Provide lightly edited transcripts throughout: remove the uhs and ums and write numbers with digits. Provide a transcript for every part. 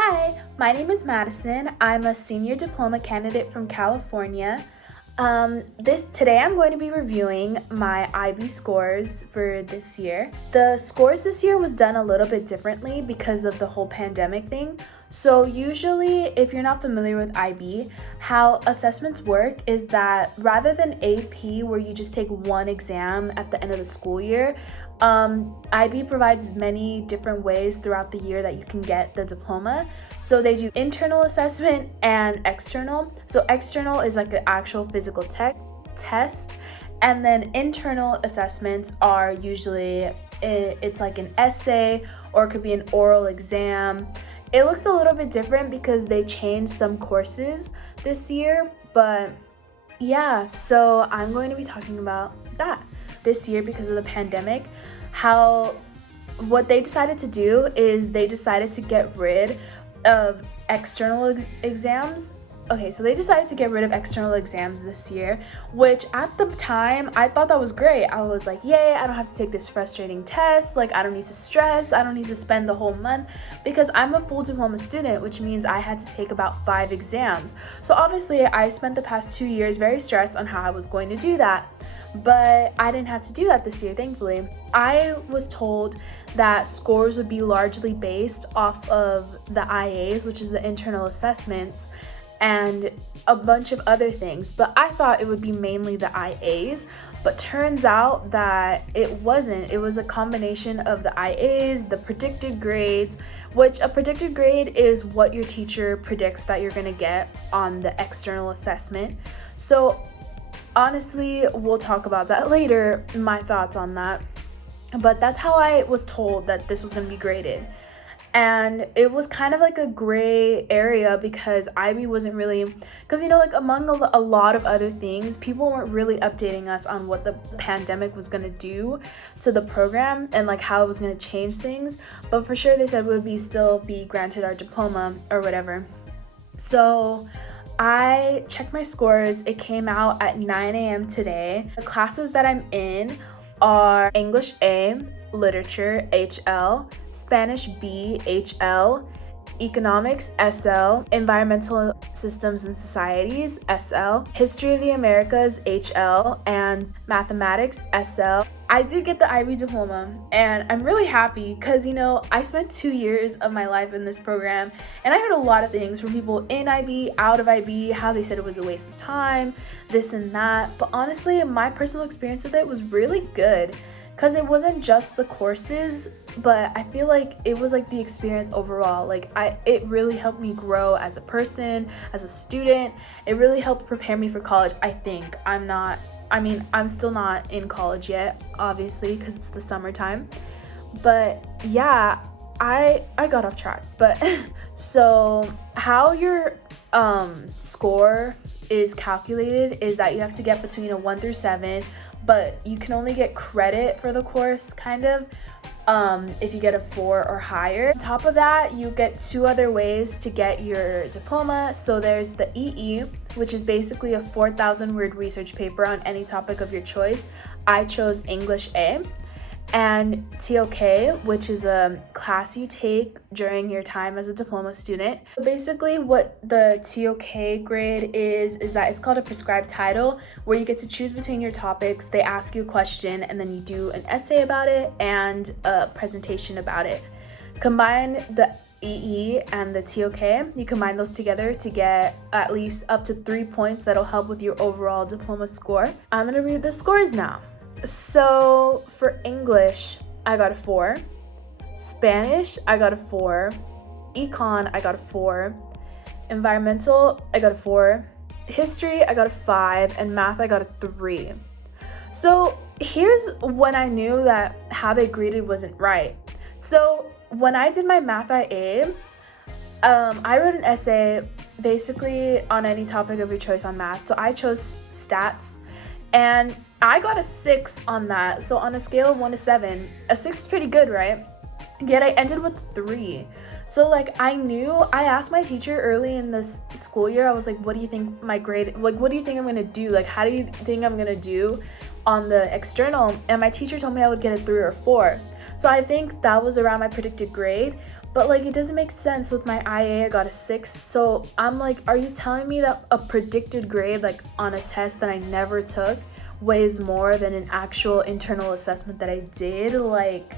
Hi, my name is Madison. I'm a senior diploma candidate from California. Today I'm going to be reviewing my IB scores for this year. The scores this year was done a little bit differently because of the whole pandemic thing. So usually, if you're not familiar with IB, how assessments work is that rather than AP, where you just take one exam at the end of the school year, IB provides many different ways throughout the year that you can get the diploma. So they do internal assessment and external. So external is like an actual physical test, and then internal assessments are usually it's like an essay or it could be an oral exam. It looks a little bit different because they changed some courses this year, but yeah, so I'm going to be talking about that this year because of the pandemic. What they decided to do is they decided to get rid of external exams. Okay, so they decided to get rid of external exams this year, which at the time I thought that was great. I was like, yay, I don't have to take this frustrating test. Like, I don't need to stress. I don't need to spend the whole month because I'm a full diploma student, which means I had to take about 5 exams. So obviously I spent the past 2 years very stressed on how I was going to do that, but I didn't have to do that this year, thankfully. I was told that scores would be largely based off of the IAs, which is the internal assessments, and a bunch of other things, but I thought it would be mainly the IAs, but turns out that it wasn't. It was a combination of the IAs, the predicted grades, which a predicted grade is what your teacher predicts that you're gonna get on the external assessment. So honestly, we'll talk about that later, my thoughts on that, but that's how I was told that this was gonna be graded. And it was kind of like a gray area because IB wasn't really, because like among a lot of other things, people weren't really updating us on what the pandemic was going to do to the program and like how it was going to change things. But for sure they said we would still be granted our diploma or whatever. So I checked my scores. It came out at 9 a.m. today. The classes that I'm in are English A, Literature HL, Spanish B HL, Economics SL, Environmental Systems and Societies SL, History of the Americas HL, and Mathematics SL. I did get the IB diploma and I'm really happy because I spent 2 years of my life in this program and I heard a lot of things from people in IB, out of IB, how they said it was a waste of time, this and that, but honestly my personal experience with it was really good because it wasn't just the courses, but I feel like it was like the experience overall. Like it really helped me grow as a person, as a student. It really helped prepare me for college. I think I'm still not in college yet, obviously, because it's the summertime. But yeah, I got off track. But so how your score is calculated is that you have to get between a 1 through 7, but you can only get credit for the course kind of if you get a 4 or higher. On top of that, you get 2 other ways to get your diploma. So there's the EE, which is basically a 4,000 word research paper on any topic of your choice. I chose English A. And TOK, which is a class you take during your time as a diploma student. So basically what the TOK grade is that it's called a prescribed title, where you get to choose between your topics. They ask you a question and then you do an essay about it and a presentation about it. Combine the EE and the TOK, you combine those together to get at least up to 3 points that'll help with your overall diploma score. I'm gonna read the scores now. So for English, I got a 4. Spanish, I got a 4. Econ, I got a 4. Environmental, I got a 4. History, I got a 5. And math, I got a 3. So here's when I knew that how they graded wasn't right. So when I did my math IA, I wrote an essay basically on any topic of your choice on math. So I chose stats. And I got a 6 on that. So on a scale of 1 to 7, a 6 is pretty good, right? Yet I ended with 3. So I asked my teacher early in this school year, I was like, what do you think my grade, what do you think I'm gonna do? How do you think I'm gonna do on the external? And my teacher told me I would get a 3 or 4. So I think that was around my predicted grade. but like it doesn't make sense. With my IA I got a 6, so I'm like, are you telling me that a predicted grade like on a test that I never took weighs more than an actual internal assessment that I did? Like,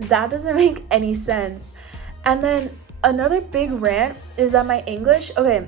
that doesn't make any sense. And then another big rant is that my English, okay,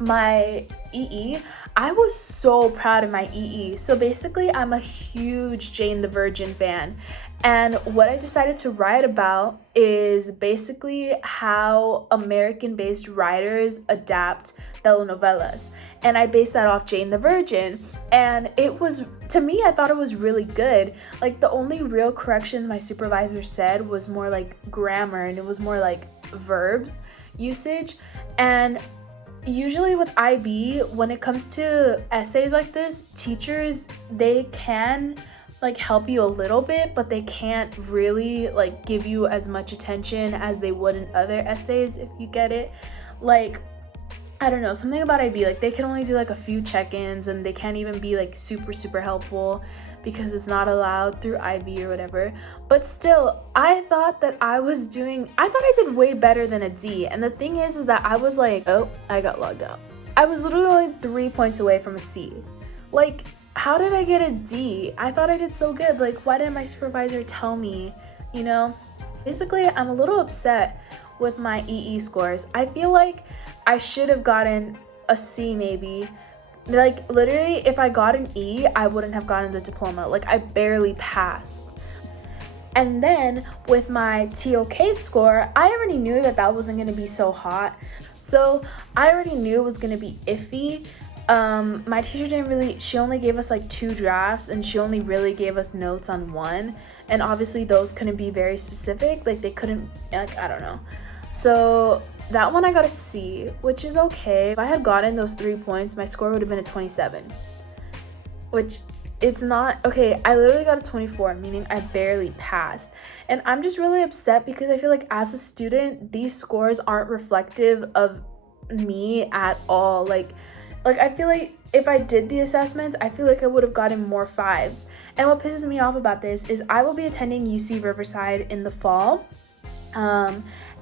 my EE, I was so proud of my EE. So basically, I'm a huge Jane the Virgin fan. And what I decided to write about is basically how American-based writers adapt telenovelas. And I based that off Jane the Virgin. And it was, to me, I thought it was really good. Like, the only real corrections my supervisor said was more like grammar, and it was more like verbs usage. And usually with IB, when it comes to essays like this, teachers, they can like help you a little bit, but they can't really like give you as much attention as they would in other essays, if you get it. Like, I don't know, something about IB, like they can only do like a few check-ins, and they can't even be like super helpful because it's not allowed through IB or whatever. But still, I thought I did way better than a D. And the thing is that I was like, oh, I got logged out. I was literally only 3 points away from a C. Like, how did I get a D? I thought I did so good. Like, why didn't my supervisor tell me, you know? Basically, I'm a little upset with my EE scores. I feel like I should have gotten a C maybe. Like, literally, if I got an E, I wouldn't have gotten the diploma. Like, I barely passed. And then with my TOK score, I already knew that wasn't going to be so hot. So I already knew it was going to be iffy. My teacher she only gave us like 2 drafts, and she only really gave us notes on 1. And obviously those couldn't be very specific. Like, they couldn't, like, I don't know. So that one I got a C, which is okay. If I had gotten those 3 points, my score would have been a 27, which it's not. Okay, I literally got a 24, meaning I barely passed. And I'm just really upset because I feel like as a student, these scores aren't reflective of me at all. Like I feel like if I did the assessments, I feel like I would have gotten more 5s. And what pisses me off about this is I will be attending UC Riverside in the fall.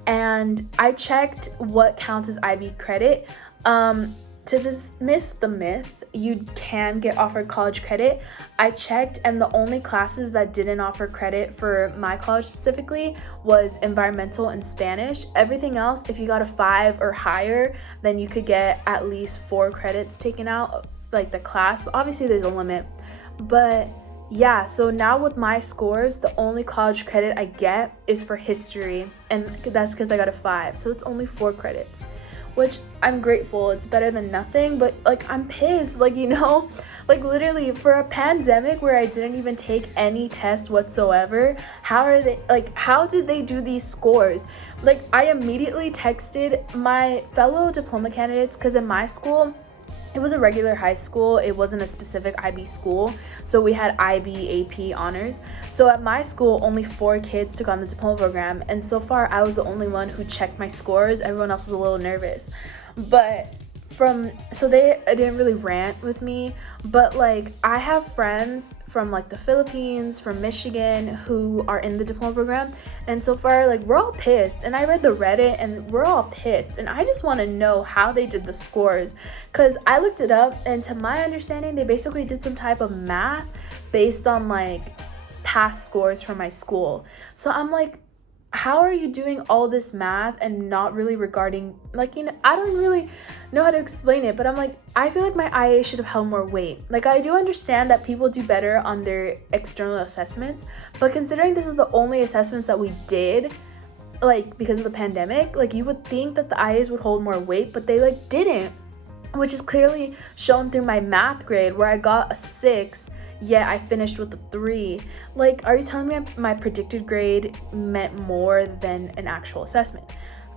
And I checked what counts as IB credit. To dismiss the myth, you can get offered college credit. I checked, and the only classes that didn't offer credit for my college specifically was environmental and Spanish. Everything else, if you got a 5 or higher, then you could get at least 4 credits taken out, like the class. But obviously there's a limit. But yeah, so now with my scores, the only college credit I get is for history, and that's because I got a 5. So it's only 4 credits, which I'm grateful. It's better than nothing, but like I'm pissed, like, you know, like literally for a pandemic where I didn't even take any test whatsoever, how did they do these scores? Like, I immediately texted my fellow diploma candidates, because in my school, it was a regular high school. It wasn't a specific IB school. So we had IB, AP, honors. So at my school, only 4 kids took on the diploma program. And so far, I was the only one who checked my scores. Everyone else was a little nervous. But so they didn't really rant with me. But like, I have friends from like the Philippines, from Michigan, who are in the diploma program. And so far, like, we're all pissed. And I read the Reddit, and we're all pissed. And I just want to know how they did the scores, because I looked it up, and to my understanding, they basically did some type of math based on like past scores from my school. So I'm like, how are you doing all this math and not really regarding, like, you know, I don't really know how to explain it, but I'm like, I feel like my IA should have held more weight. Like, I do understand that people do better on their external assessments, but considering this is the only assessments that we did, like, because of the pandemic, like, you would think that the IAs would hold more weight, but they like didn't, which is clearly shown through my math grade, where I got a 6, yet I finished with a 3. Like, are you telling me my predicted grade meant more than an actual assessment?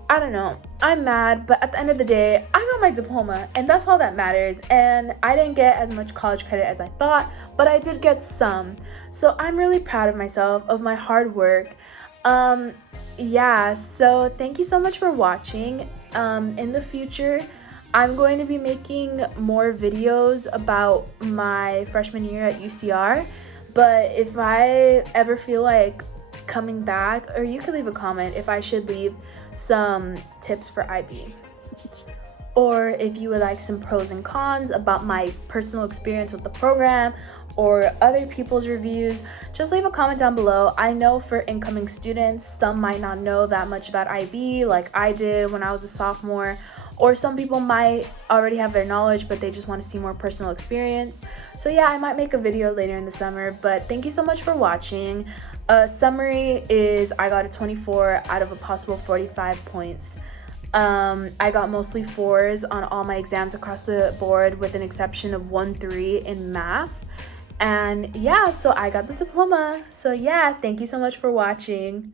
I don't know. I'm mad, but at the end of the day, I got my diploma, and that's all that matters. And I didn't get as much college credit as I thought, but I did get some. So I'm really proud of myself, of my hard work. Yeah, so thank you so much for watching. In the future, I'm going to be making more videos about my freshman year at UCR, but if I ever feel like coming back, or you could leave a comment if I should leave some tips for IB. Or if you would like some pros and cons about my personal experience with the program or other people's reviews, just leave a comment down below. I know for incoming students, some might not know that much about IB like I did when I was a sophomore, or some people might already have their knowledge but they just want to see more personal experience. So yeah, I might make a video later in the summer, but thank you so much for watching. Summary is I got a 24 out of a possible 45 points. I got mostly 4s on all my exams across the board with an exception of 1-3 in math. And yeah, so I got the diploma. So yeah, thank you so much for watching.